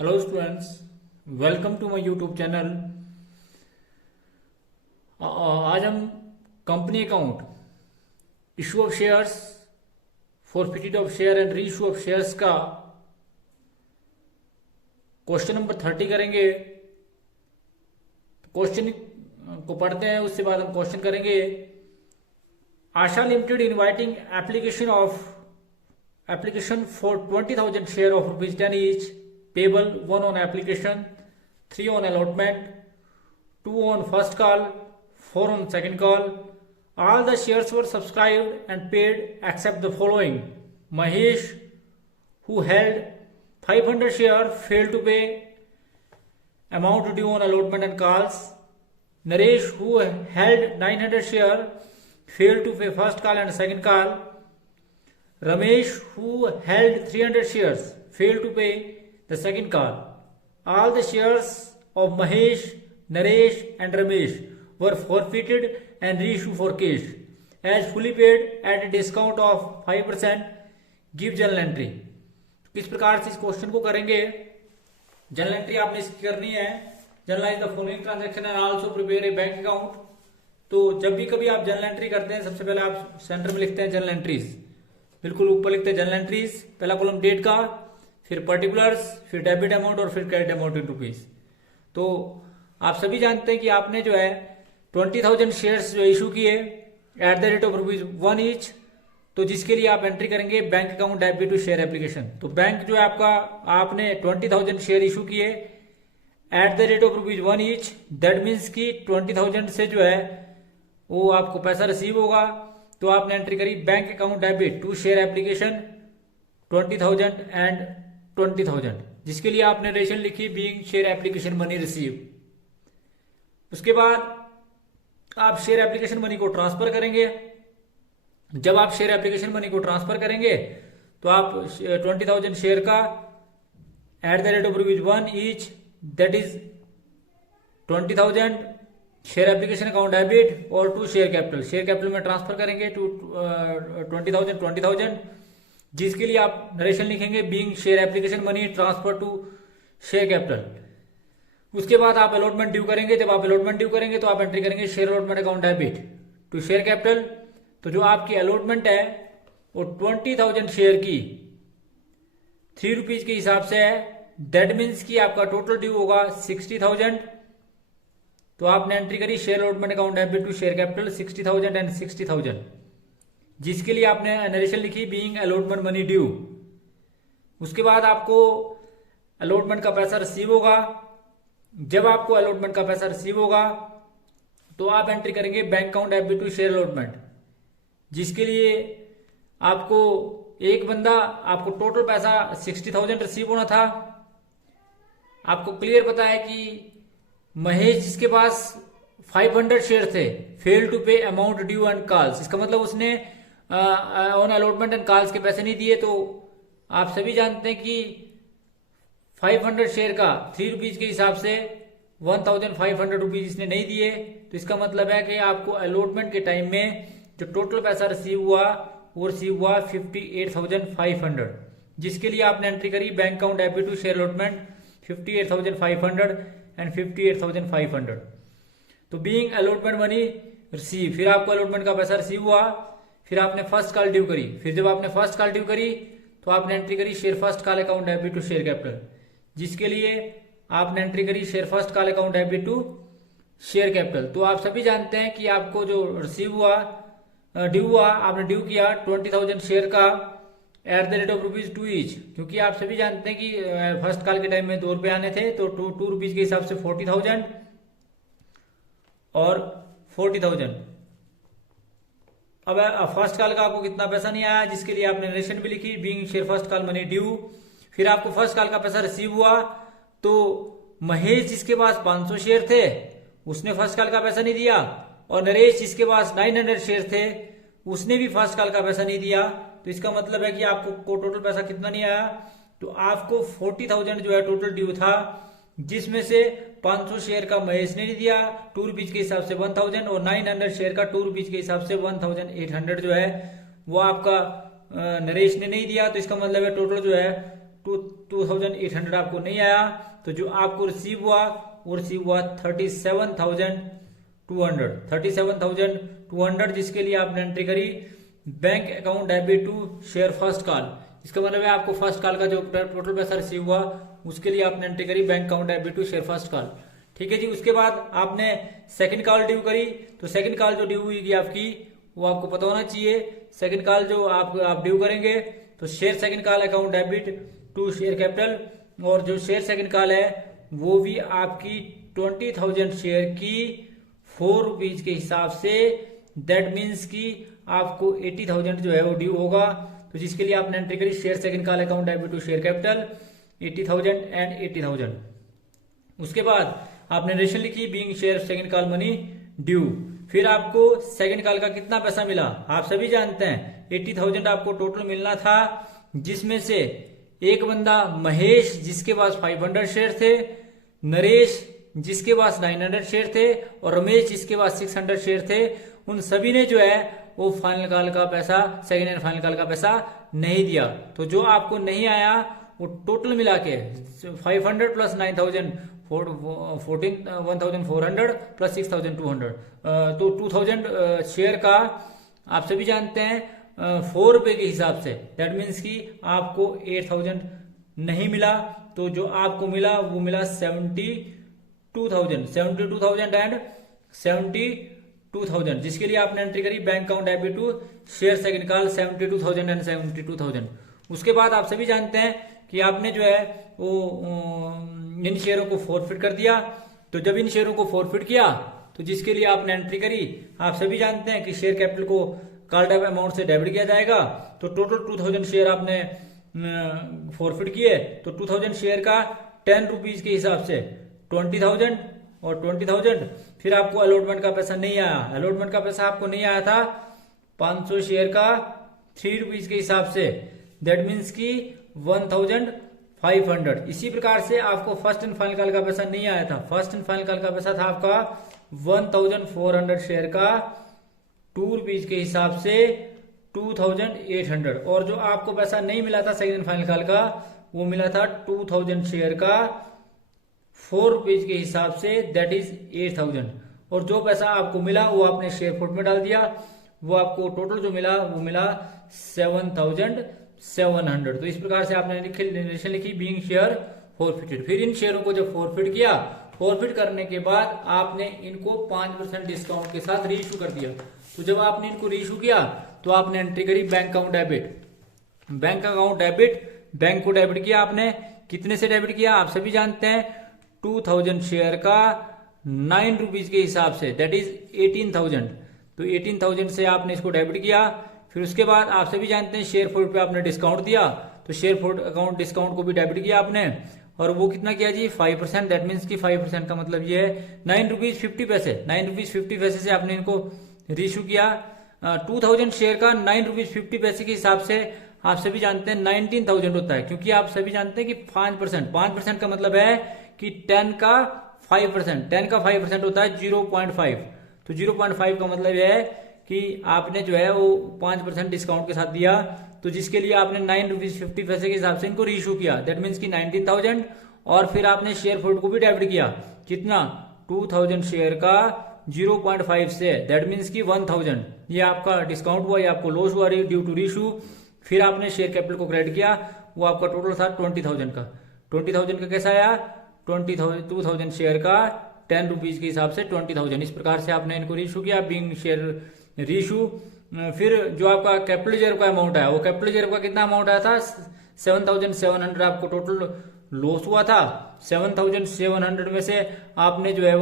Hello students, welcome to my YouTube channel. आज हम company account, issue of shares, forfeited of share and reissue of shares का question number 30 करेंगे। Question को पढ़ते हैं, उसके बाद हम क्वेश्चन करेंगे। Asha limited inviting application for 20,000 share of ₹10 each, payable 1 on application, 3 on allotment, 2 on first call, 4 on second call. All the shares were subscribed and paid except the following. Mahesh, who held 500 shares, failed to pay amount due on allotment and calls. Naresh, who held 900 shares, failed to pay first call and second call. Ramesh, who held 300 shares, failed to pay the second call. All the shares of Mahesh, Naresh and Ramesh were forfeited and reissued for cash as fully paid at a discount of 5%. Give journal entry. किस प्रकार से इस question को करेंगे? Journal entry आपने इसकी करनी है। Generalized the following transaction and also prepare a bank account. तो जब भी कभी आप जर्नल एंट्री करते हैं, सबसे पहले आप सेंटर में लिखते हैं जर्नल एंट्रीज, बिल्कुल ऊपर लिखते हैं जर्नल एंट्रीज। पहला कॉलम डेट का, फिर पर्टिकुलर्स, फिर डेबिट अमाउंट और फिर क्रेडिट अमाउंट इन रुपीज। तो आप सभी जानते हैं कि आपने जो है 20,000 शेयर्स जो इशू किए at the rate of ₹1 each, तो जिसके लिए आप एंट्री करेंगे bank account debit to share application. तो बैंक जो है आपका, आपने 20,000 शेयर इशू किए at the rate of ₹1 each, that means कि 20,000 से जो है वो आपको पैसा रिसीव होगा। तो आपने एंट्री करी bank account debit to share application 20,000 and 20,000, जिसके लिए आपने रेशन लिखी being share application money receive. उसके बाद आप शेयर एप्लीकेशन मनी को ट्रांसफर करेंगे। जब आप शेयर एप्लीकेशन मनी को ट्रांसफर करेंगे तो आप 20,000 शेयर का at the rate of ₹1 each, that is 20,000 share application account debit और टू शेयर कैपिटल में ट्रांसफर करेंगे टू 20,000, जिसके लिए आप नरेशन लिखेंगे being share application money transfer to share capital. उसके बाद आप अलॉटमेंट ड्यू करेंगे। जब आप अलॉटमेंट ड्यू करेंगे तो आप एंट्री करेंगे share allotment account debit to share capital. तो जो आपकी अलॉटमेंट है वो 20,000 शेयर की ₹3 के हिसाब से है। दैट मीन्स कि आपका टोटल ड्यू होगा 60,000। तो आपने एंट्री करी share allotment account debit to share capital 60,000 and 60,000, जिसके लिए आपने नरेशन लिखी बीइंग अलॉटमेंट मनी ड्यू। उसके बाद आपको अलॉटमेंट का पैसा रिसीव होगा। जब आपको अलॉटमेंट का पैसा रिसीव होगा तो आप एंट्री करेंगे bank account debit to share allotment, जिसके लिए आपको एक बंदा, आपको टोटल पैसा 60,000 रिसीव होना था। आपको क्लियर पता है कि महेश, जिसके पास 500 शेयर थे, फेल टू पे अमाउंट ड्यू एंड कॉल्स। इसका मतलब उसने ऑन अलॉटमेंट एंड कॉल्स के पैसे नहीं दिए। तो आप सभी जानते हैं कि 500 शेयर का ₹3 के हिसाब से 1,500 रुपीज इसने नहीं दिए। तो इसका मतलब है कि आपको अलॉटमेंट के टाइम में जो टोटल पैसा रिसीव हुआ वो रिसीव हुआ 58,500, जिसके लिए आपने एंट्री करी bank account debit to share allotment 58,500 and 58,500। तो बीइंग अलॉटमेंट मनी रिसीव, फिर आपको अलॉटमेंट का पैसा रिसीव हुआ, फिर आपने फर्स्ट कॉल ड्यू करी। फिर जब आपने फर्स्ट कॉल ड्यू करी तो आपने एंट्री करी share first call account debit to share capital, जिसके लिए आपने एंट्री करी share first call account debit to share capital. तो आप सभी जानते हैं कि आपको जो रिसीव हुआ, ड्यू हुआ, आपने ड्यू किया 20,000 शेयर का at the rate of ₹2 each, क्योंकि आप सभी जानते हैं कि फर्स्ट कॉल के टाइम में ₹2 आने थे। तो ₹2 के हिसाब से 40,000 और 40,000। अब फर्स्ट कॉल का आपको कितना पैसा नहीं आया, जिसके लिए आपने नरेशन भी लिखी being share first call money due. फिर आपको फर्स्ट कॉल का पैसा रिसीव हुआ। तो महेश, जिसके पास 500 शेयर थे, उसने फर्स्ट कॉल का पैसा नहीं दिया, और नरेश, जिसके पास 900 शेयर थे, उसने भी फर्स्ट कॉल का पैसा नहीं दिया। तो इसका मतलब है कि आपको टोटल पैसा कितना नहीं आया। तो आपको 40,000 जो है टोटल ड्यू था, जिसमें से 500 शेयर का महेश ने नहीं दिया ₹2 के हिसाब से 1,000, और 900 शेयर का ₹2 के हिसाब से 1,800 जो है वो आपका नरेश ने नहीं दिया। तो इसका मतलब है टोटल जो है 2800 आपको नहीं आया, तो जो आपको रिसीव हुआ वो रिसीव हुआ 37,200, जिसके लिए आपने एंट्री करी bank account debit to share first call. इसका मतलब है आपको फर्स्ट कॉल का जो टोटल पैसा रिसीव हुआ उसके लिए आपने एंट्री करी bank account debit to share first call. ठीक है जी। उसके बाद आपने सेकंड कॉल ड्यू करी, तो सेकंड कॉल जो ड्यू हुई आपकी वो आपको पता होना चाहिए। सेकंड कॉल जो आप ड्यू करेंगे तो share second call account debit to share capital, और जो शेयर सेकंड कॉल है वो भी आपकी 20,000 शेयर की 4 रुपीज के हिसाब से, दैट मीन्स कि आपको 80,000 जो है वो ड्यू होगा। तो जिसके लिए आपने एंट्री करी share second call account debit to share capital 80,000 and 80,000। उसके बाद आपने रेशन लिखी being share second call money due. फिर आपको सेकंड कॉल का कितना पैसा मिला आप सभी जानते हैं, 80,000 आपको टोटल मिलना था, जिसमें से एक बंदा महेश जिसके पास 500 शेयर थे, नरेश जिसके पास 900 शेयर थे और रमेश जिसके पास 600 शेयर थे, उन सभी ने जो है वो फाइनल कॉल का पैसा, सेकंड एंड फाइनल कॉल का पैसा नहीं दिया। तो जो आपको नहीं आया वो टोटल मिला के 500 प्लस 9,000 1,400 प्लस 6,200, तो 2,000 शेयर का आप सभी जानते हैं 4 रुपए के हिसाब से, दैट मीन्स कि आपको 8,000 नहीं मिला। तो जो आपको मिला वो मिला 72,000 एंड 72,000, जिसके लिए आपने एंट्री करी bank account debit to share second call 72,000 and 72,000। उसके बाद आप सभी जानते हैं कि आपने जो है वो इन शेयरों को फॉरफिट कर दिया। तो जब इन शेयरों को फॉरफिट किया तो जिसके लिए आपने एंट्री करी, आप सभी जानते हैं कि शेयर कैपिटल को कॉल्ड अप अमाउंट से डेबिट किया जाएगा। तो टोटल 2,000 शेयर आपने फॉरफिट किए, तो 2,000 शेयर का 10 रुपीज के हिसाब से 20,000 और 20,000। फिर आपको अलॉटमेंट का पैसा नहीं आया, अलॉटमेंट का पैसा आपको नहीं आया था 500 शेयर का 3 रुपीज के हिसाब से, दैट मीन्स की 1,500। इसी प्रकार से आपको फर्स्ट एंड फाइनल कॉल का पैसा नहीं आया था, फर्स्ट एंड फाइनल कॉल का पैसा था आपका 1,400 शेयर का 2 रुपीज के हिसाब से 2,800, और जो आपको पैसा नहीं मिला था सेकंड एंड फाइनल कॉल का वो मिला था 2,000 शेयर का 4 रुपीज के हिसाब से, दैट इज 8,000। और जो पैसा आपको मिला वो आपने शेयर फोर्ट में डाल दिया, वो आपको टोटल जो मिला वो मिला 7,700। तो इस प्रकार से आपने रिलेशन लिखी बीइंग शेयर फॉरफिटेड। फिर इन शेयरों को जब फॉरफिट किया, फॉरफिट करने के बाद आपने इनको 5% डिस्काउंट के साथ रीइश्यू कर दिया। तो जब आपने इनको रीइश्यू किया तो आपने एंट्री करी bank account debit, bank account debit, bank को डेबिट किया आपने, कितने से डेबिट किया आप सभी जानते हैं 2,000 शेयर का 9 रुपीज के हिसाब से, दैट इज 18,000। तो 18,000 से आपने इसको डेबिट किया। फिर उसके बाद आप सभी जानते हैं शेयर फोर्ट पे आपने डिस्काउंट दिया, तो शेयर फोर्ट अकाउंट डिस्काउंट को भी डेबिट किया आपने, और वो कितना किया जी 5%, दैट मीन्स की 5% का मतलब ये है 9 रुपीज 50 पैसे, 9 रुपीज 50 पैसे से आपने इनको रीइश्यू किया। 2,000 शेयर का 9 रुपीज 50 पैसे के हिसाब से आप सभी जानते हैं 19,000 होता है, क्योंकि आप सभी जानते हैं कि 5% का मतलब है कि 10 का 5% होता है 0.5। तो 0.5 का मतलब यह है कि आपने जो है वो 5% डिस्काउंट के साथ दिया, तो जिसके लिए आपने 9 रुपीज 50 पैसे के हिसाब से इनको रीइश्यू किया, दैट मीन्स की 19,000। और फिर आपने शेयर फोर्ट को भी डेबिट किया, कितना 2,000 शेयर का 0.5 से, दैट मीन्स की 1,000। ये आपका डिस्काउंट हुआ, ये आपको लॉस हुआ ड्यू टू रीइश्यू। फिर आपने शेयर कैपिटल को क्रेडिट किया, वो आपका टोटल था 20,000 का। 20,000 का कैसा आया 2,000 शेयर का 10 रुपीज के हिसाब से 20,000। इस प्रकार से आपने इनको रीइश्यू किया बीइंग शेयर रीइश्यू। फिर जो आपका कैपिटल रिजर्व का अमाउंट आया, वो कैपिटल रिजर्व का कितना अमाउंट आया था 7,700 आपको टोटल लॉस हुआ था। 7,700 में से आपने जो है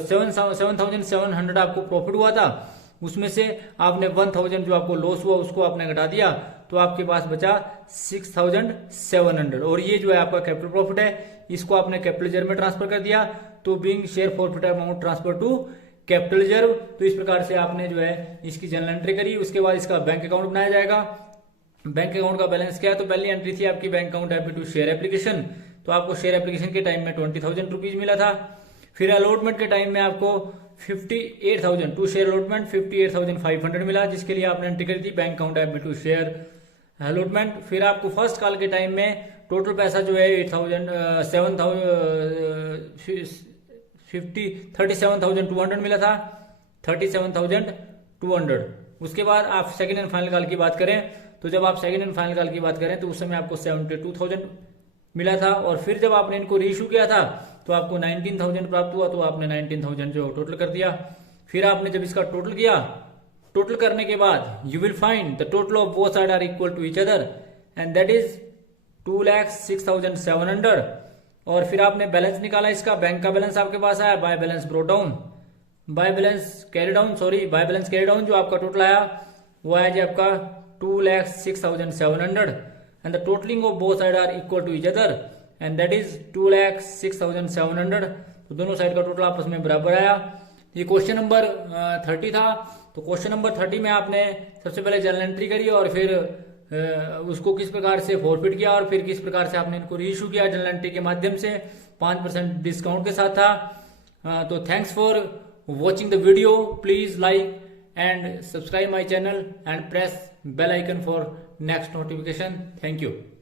7,700 आपको प्रॉफिट हुआ था, उसमें से आपने 1,000 जो आपको लॉस हुआ उसको आपने घटा दिया, तो आपके पास बचा 6,700। और ये जो है आपका कैपिटल प्रॉफिट है, इसको आपने कैपिटल रिजर्व में ट्रांसफर कर दिया, तो being share forfeit amount transfer to capital reserve. तो इस प्रकार से आपने जो है इसकी जनरल एंट्री करी। उसके बाद इसका बैंक अकाउंट बनाया जाएगा। बैंक अकाउंट का बैलेंस क्या है, तो पहली एंट्री थी आपकी bank account debit to share application, तो आपको शेयर एप्लीकेशन के टाइम में 20,000 रुपीज मिला था। फिर अलॉटमेंट के टाइम में आपको 58,000 टू शेयर अलॉटमेंट 58,500 मिला, जिसके लिए आपने एंट्री करी थी bank account debit to share allotment. फिर आपको फर्स्ट कॉल के टाइम में टोटल पैसा जो है 37,200 मिला था, 37,200। उसके बाद आप सेकेंड एंड फाइनल कॉल की बात करें तो जब आप सेकेंड एंड फाइनल कॉल की बात करें तो उस समय आपको 72,000 मिला था, और फिर जब आपने इनको रीइश्यू किया था तो आपको 19,000 प्राप्त हुआ, तो आपने 19,000 जो टोटल कर दिया। फिर आपने जब इसका टोटल किया, टोटल करने के बाद you will find the total of both side are equal to each other and that is 2,06,700। और फिर आपने बैलेंस निकाला, इसका बैंक का बैलेंस आपके पास आया, by balance brought down, by balance carry down जो आपका टोटल आया वो आया जी आपका 2,06,700 and the totaling of both side are equal to each other and that is 2,06,700। तो दोनों साइड का टोटल आपस में बराबर आया। ये क्वेश्चन नंबर 30 था। तो क्वेश्चन नंबर 30 में आपने सबसे पहले जर्नल एंट्री करी और फिर उसको किस प्रकार से फॉरफिट किया और फिर किस प्रकार से आपने इनको रीइश्यू किया जर्नल एंट्री के माध्यम से 5% डिस्काउंट के साथ था। तो thanks for watching the video, please like and subscribe my channel and press bell icon for next notification. Thank you.